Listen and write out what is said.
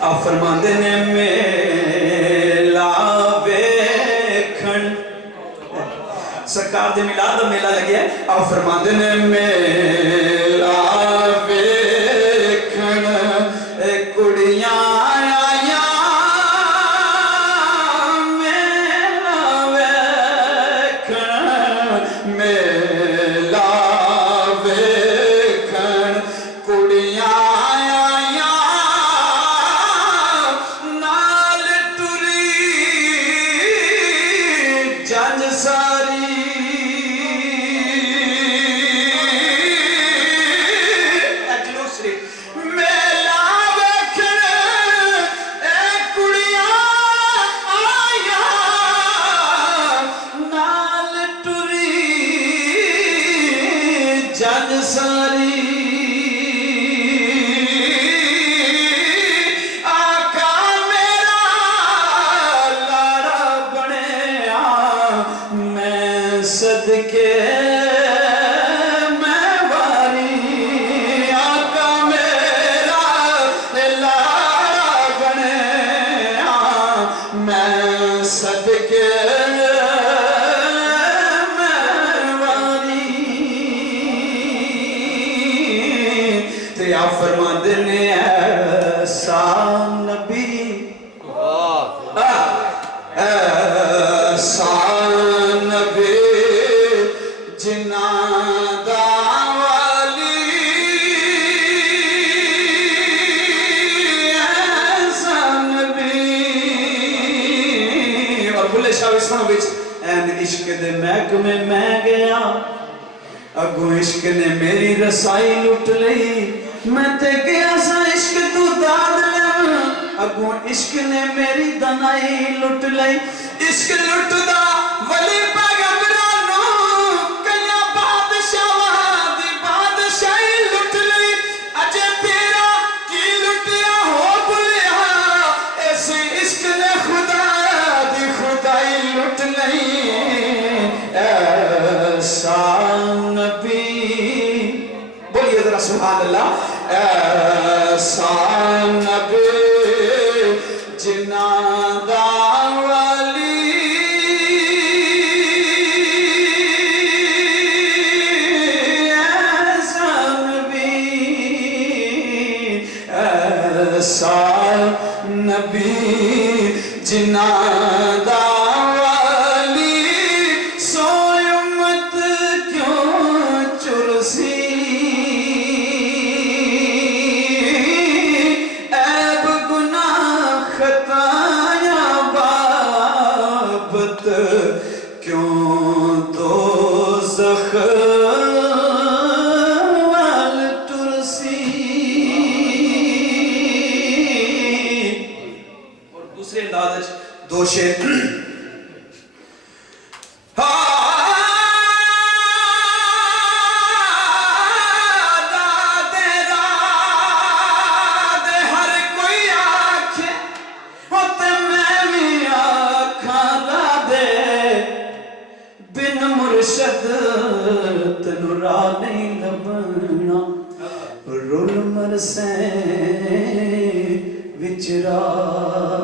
آپ فرماندے نے میلا ویکھن سرکار دے میلاد دا میلہ لگیا ہے آپ فرماندے نے میلا ویکھن کڑیاں آیاں میلا ویکھن میلا ویکھن کڑیاں عشق دے محکمے میں گیا اگوں عشق نے میری رسائی لٹ لئی میں تے گیا سا عشق تو داد لے اگوں عشق نے میری دنائی لٹ لئی عشق لٹ دا ولی پیغمبرانو کیا بادشاہ دی بادشاہی لٹ لئی اجے تیرا کی لٹیا ہو بلیا ایسی عشق نے خدا دی خدائی لٹ لئی ایسا نبی بولیے ذرا سبحان اللہ ایسا نبی جنہ دا ولی ایسا نبی ایسا نبی جنہ دا دو شیر